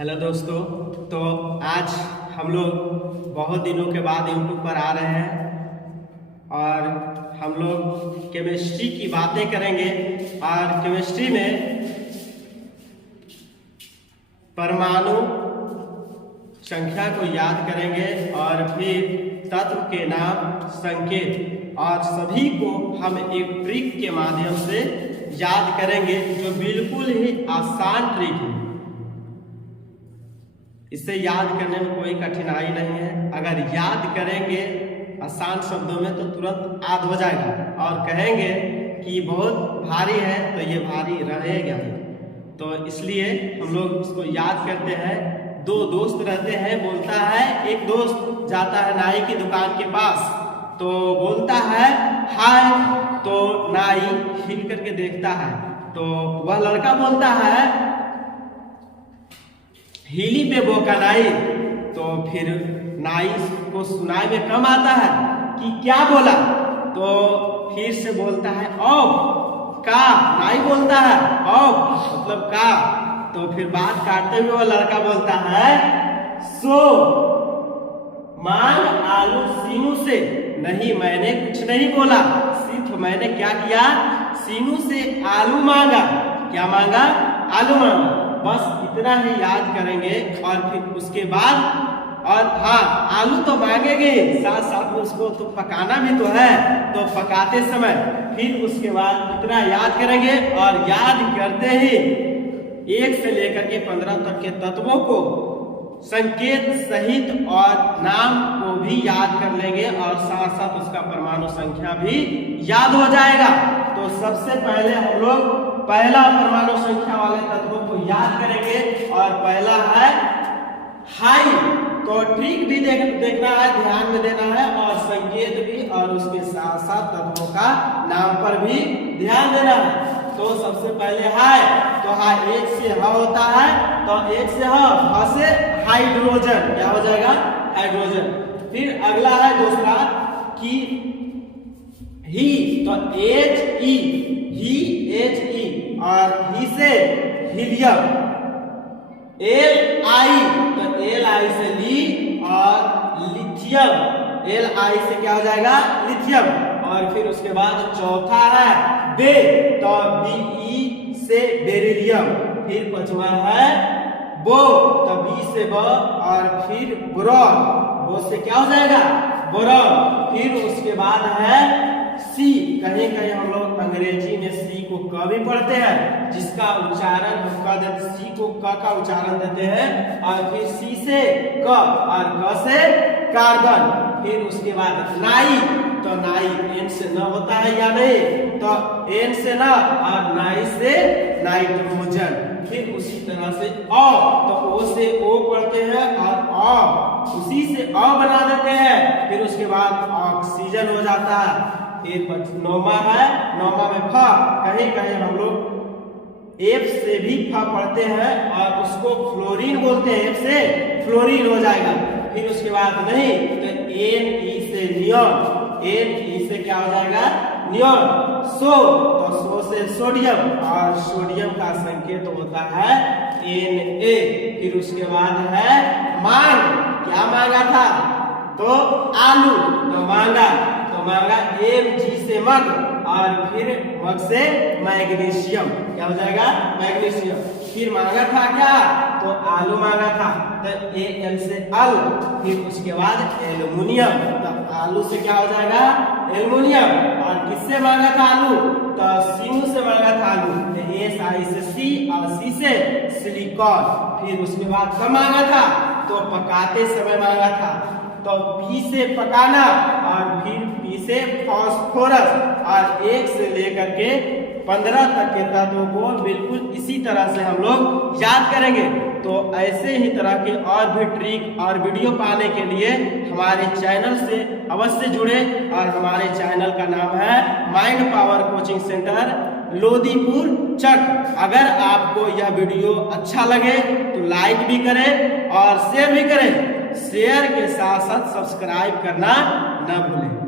Hello दोस्तों, तो आज हम लोग बहुत दिनों के बाद यूट्यूब पर आ रहे हैं और हम लोग केमिस्ट्री की बातें करेंगे। और केमिस्ट्री में परमाणु संख्या को याद करेंगे और फिर तत्व के नाम, संकेत और सभी को हम एक ट्रिक के माध्यम से याद करेंगे जो बिल्कुल ही आसान ट्रिक है। इसे याद करने में कोई कठिनाई नहीं है। अगर याद करेंगे आसान शब्दों में तो तुरंत याद हो जाएगा और कहेंगे कि बहुत भारी है तो ये भारी रहेगा। तो इसलिए हम लोग इसको याद करते हैं। दो दोस्त रहते हैं, बोलता है एक दोस्त जाता है नाई की दुकान के पास, तो बोलता है हाय, तो नाई हिल करके देखता है, तो वह लड़का बोलता है हिली पे बोका नाई। तो फिर नाई को सुनाई में कम आता है कि क्या बोला, तो फिर से बोलता है ऑफ का। नाई बोलता है ऑफ मतलब का। तो फिर बात काटते हुए वो लड़का बोलता है सो मांग आलू सीनू से। नहीं, मैंने कुछ नहीं बोला, सिर्फ मैंने क्या किया, सीनू से आलू मांगा। क्या मांगा? आलू मांगा। बस इतना ही याद करेंगे और फिर उसके बाद और हाँ, आलू तो मांगेंगे, साथ साथ में उसको तो पकाना भी तो है, तो पकाते समय फिर उसके बाद इतना याद करेंगे और याद करते ही 1 से लेकर के 15 तक के तत्वों को संकेत सहित और नाम को भी याद कर लेंगे और साथ साथ उसका परमाणु संख्या भी याद हो जाएगा। तो सबसे पहले हम लोग पहला परमाणु संख्या वाले तत्वों को याद करेंगे और पहला है हाई। तो ट्रिक भी देखना है, ध्यान में देना है और संकेत भी और उसके साथ साथ तत्वों का नाम पर भी ध्यान देना है। तो सबसे पहले हाई, तो हाई एक से ह होता है, तो एक से ह से हाइड्रोजन। क्या हो जाएगा? हाइड्रोजन। फिर अगला है दूसरा कि ही, तो एच ई, ही एच ई और ही से हीलियम। एल आई, तो एल आई से ली और लिथियम। एल आई से क्या हो जाएगा? लिथियम। और फिर उसके बाद चौथा है बे, तो बी ई से बेरिलियम। फिर पांचवा है बो, तो बी से ब और फिर बोरॉन। बो से क्या हो जाएगा? बोरॉन। फिर उसके बाद है सी। कहीं कहीं हम लोग अंग्रेजी में सी को क भी पढ़ते हैं, जिसका उच्चारण हम कह देते, सी को क का उच्चारण देते हैं। और फिर सी से क और क से कार्बन। फिर उसके बाद नाई, तो नाई एन से न होता है या नहीं, तो एन से न और नाई से नाइट्रोजन। फिर उसी तरह से ओ, तो ओ से ओ पढ़ते हैं और ऑ उसी से अ बना देते हैं। फिर उसके बाद ऑक्सीजन हो जाता है। फिर नौमा है, नौमा में फ। कहीं कहीं हम लोग एफ से भी फ पढ़ते हैं और उसको फ्लोरीन बोलते हैं, एफ से फ्लोरीन हो जाएगा। फिर उसके बाद नहीं, तो एन ई से नियॉन। एन ई से क्या हो जाएगा? नियॉन। सो, तो सो से सोडियम और सोडियम का संकेत होता है Na। फिर उसके बाद है मांग। क्या मांगा था? तो आलू, तो मांगा एम जी से मग और फिर मग से मैग्नीशियम। क्या हो जाएगा? मैग्नीशियम। फिर मांगा था क्या? तो आलू मांगा था, तो ए एल से अल। फिर उसके बाद एल्युमिनियम, तो आलू से क्या हो जाएगा? एल्युमिनियम। और किससे मांगा था आलू? तो सीनू से मांगा था आलू, तो एस आई से सी और सी से सिलिकॉन। फिर उसके बाद कब मांगा था? तो पकाते समय मांगा था, तो पी से पकाना और फिर पी से फास्फोरस। और 1 से लेकर के 15 तक के तत्वों को बिल्कुल इसी तरह से हम लोग याद करेंगे। तो ऐसे ही तरह के और भी ट्रिक और वीडियो पाने के लिए हमारे चैनल से अवश्य जुड़े। और हमारे चैनल का नाम है mind power coaching centre, Lodipur Chak. अगर आपको यह वीडियो अच्छा लगे तो लाइक भी करें और शेयर भी करें। शेयर के साथ साथ सब्सक्राइब करना न भूलें।